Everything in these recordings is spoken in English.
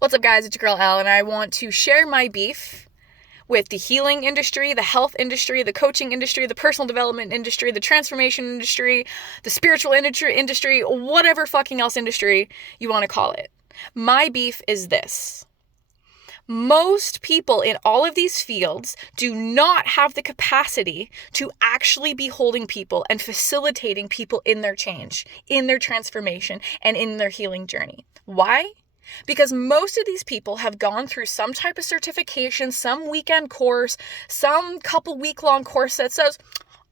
What's up, guys? It's your girl Elle, and I want to share my beef with the healing industry, the health industry, the coaching industry, the personal development industry, the transformation industry, the spiritual industry, whatever fucking else industry you want to call it. My beef is this. Most people in all of these fields do not have the capacity to actually be holding people and facilitating people in their change, in their transformation, and in their healing journey. Why? Because most of these people have gone through some type of certification, some weekend course, some couple week-long course that says,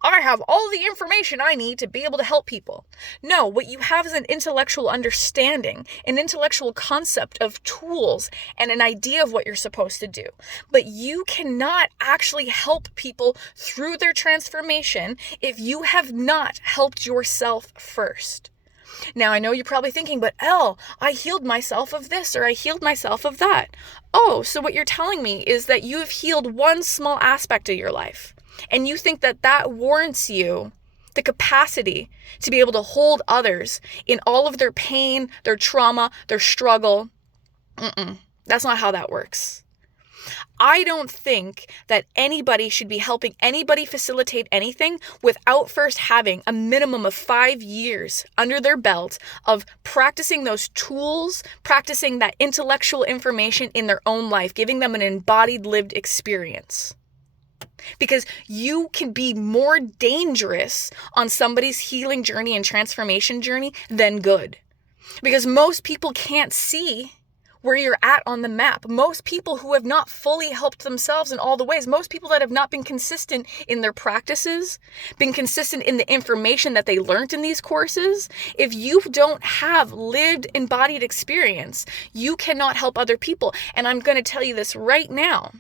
I have all the information I need to be able to help people. No, what you have is an intellectual understanding, an intellectual concept of tools, and an idea of what you're supposed to do. But you cannot actually help people through their transformation if you have not helped yourself first. Now, I know you're probably thinking, but Elle, I healed myself of this, or I healed myself of that. Oh, so what you're telling me is that you have healed one small aspect of your life, and you think that that warrants you the capacity to be able to hold others in all of their pain, their trauma, their struggle. That's not how that works. I don't think that anybody should be helping anybody facilitate anything without first having a minimum of 5 years under their belt of practicing those tools, practicing that intellectual information in their own life, giving them an embodied lived experience. Because you can be more dangerous on somebody's healing journey and transformation journey than good. Because most people can't see where you're at on the map. Most people who have not fully helped themselves in all the ways, most people that have not been consistent in their practices, been consistent in the information that they learned in these courses, if you don't have lived embodied experience, you cannot help other people. And I'm going to tell you this right now,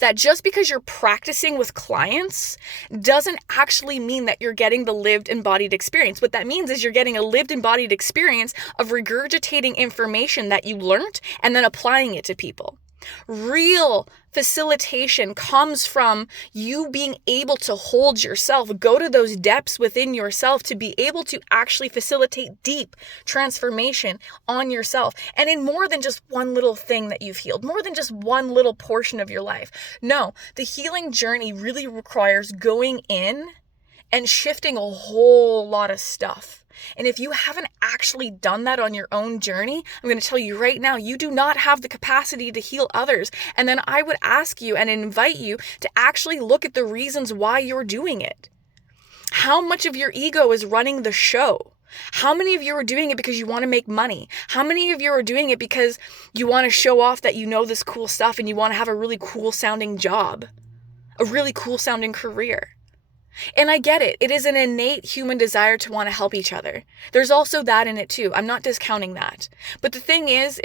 that just because you're practicing with clients doesn't actually mean that you're getting the lived embodied experience. What that means is you're getting a lived embodied experience of regurgitating information that you learned and then applying it to people. Real facilitation comes from you being able to hold yourself, go to those depths within yourself to be able to actually facilitate deep transformation on yourself, and in more than just one little thing that you've healed, more than just one little portion of your life. No, the healing journey really requires going in and shifting a whole lot of stuff. And if you haven't actually done that on your own journey, I'm going to tell you right now, you do not have the capacity to heal others. And then I would ask you and invite you to actually look at the reasons why you're doing it. How much of your ego is running the show? How many of you are doing it because you want to make money? How many of you are doing it because you want to show off that you know this cool stuff and you want to have a really cool sounding job, a really cool sounding career? And I get it. It is an innate human desire to want to help each other. There's also that in it too. I'm not discounting that. But the thing is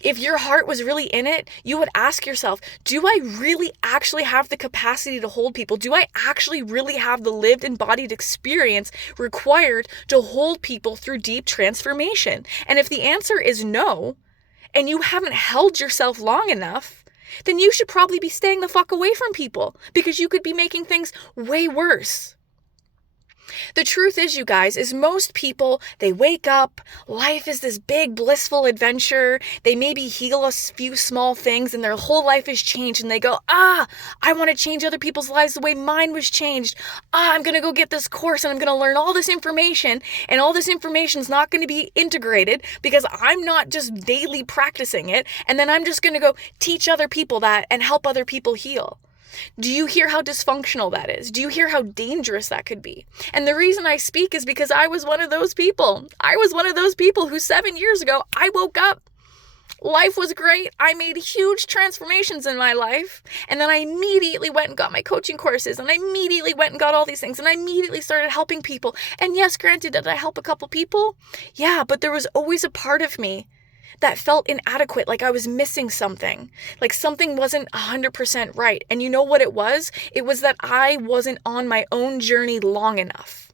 if your heart was really in it, you would ask yourself, do I really actually have the capacity to hold people? Do I actually really have the lived embodied experience required to hold people through deep transformation? And if the answer is no, and you haven't held yourself long enough, then you should probably be staying the fuck away from people, because you could be making things way worse. The truth is, you guys, is most people, they wake up, life is this big blissful adventure, they maybe heal a few small things and their whole life is changed, and they go, I want to change other people's lives the way mine was changed. I'm going to go get this course and I'm going to learn all this information, and all this information is not going to be integrated because I'm not just daily practicing it, and then I'm just going to go teach other people that and help other people heal. Do you hear how dysfunctional that is? Do you hear how dangerous that could be? And the reason I speak is because I was one of those people. I was one of those people who 7 years ago, I woke up, life was great, I made huge transformations in my life, and then I immediately went and got my coaching courses, and I immediately went and got all these things, and I immediately started helping people. And yes, granted, did I help a couple people? Yeah, but there was always a part of me that felt inadequate, like I was missing something, like something wasn't 100% right. And you know what it was? It was that I wasn't on my own journey long enough.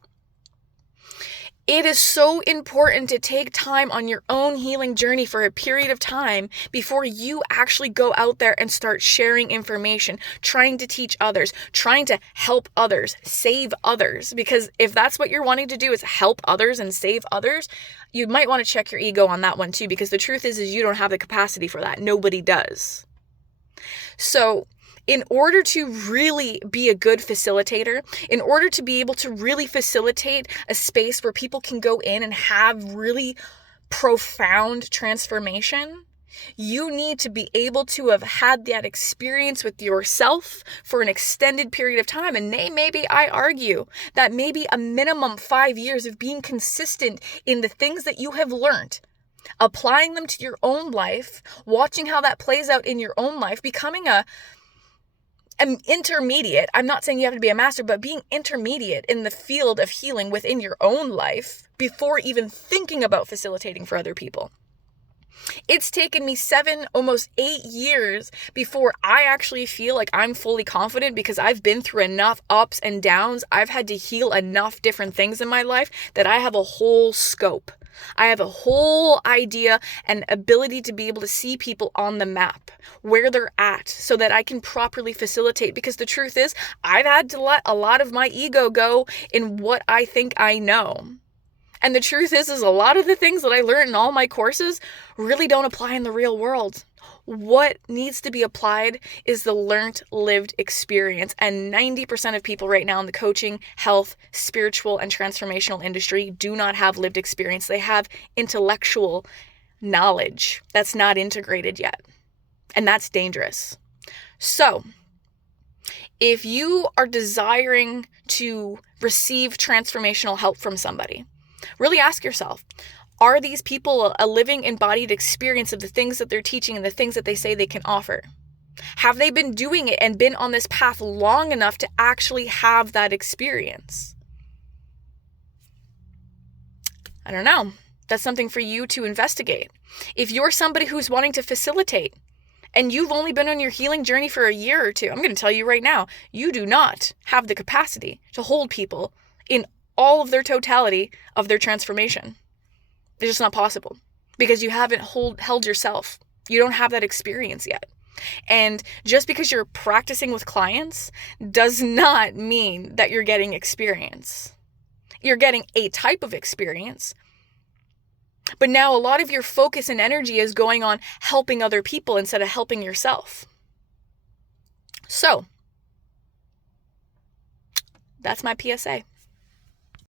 It is so important to take time on your own healing journey for a period of time before you actually go out there and start sharing information, trying to teach others, trying to help others, save others. Because if that's what you're wanting to do, is help others and save others, you might want to check your ego on that one too, because the truth is you don't have the capacity for that. Nobody does. So in order to really be a good facilitator, in order to be able to really facilitate a space where people can go in and have really profound transformation, you need to be able to have had that experience with yourself for an extended period of time. And maybe I argue that maybe a minimum 5 years of being consistent in the things that you have learned, applying them to your own life, watching how that plays out in your own life, becoming an intermediate. I'm not saying you have to be a master, but being intermediate in the field of healing within your own life before even thinking about facilitating for other people. It's taken me 7, almost 8 years before I actually feel like I'm fully confident, because I've been through enough ups and downs. I've had to heal enough different things in my life that I have a whole scope. I have a whole idea and ability to be able to see people on the map, where they're at, so that I can properly facilitate. Because the truth is, I've had to let a lot of my ego go in what I think I know. And the truth is a lot of the things that I learned in all my courses really don't apply in the real world. What needs to be applied is the learned, lived experience. And 90% of people right now in the coaching, health, spiritual, and transformational industry do not have lived experience. They have intellectual knowledge that's not integrated yet. And that's dangerous. So, if you are desiring to receive transformational help from somebody, really ask yourself, are these people a living embodied experience of the things that they're teaching and the things that they say they can offer? Have they been doing it and been on this path long enough to actually have that experience? I don't know. That's something for you to investigate. If you're somebody who's wanting to facilitate and you've only been on your healing journey for a year or two, I'm going to tell you right now, you do not have the capacity to hold people in all of their totality of their transformation. It's just not possible, because you haven't held yourself. You don't have that experience yet. And just because you're practicing with clients does not mean that you're getting experience. You're getting a type of experience, but now a lot of your focus and energy is going on helping other people instead of helping yourself. So, that's my PSA.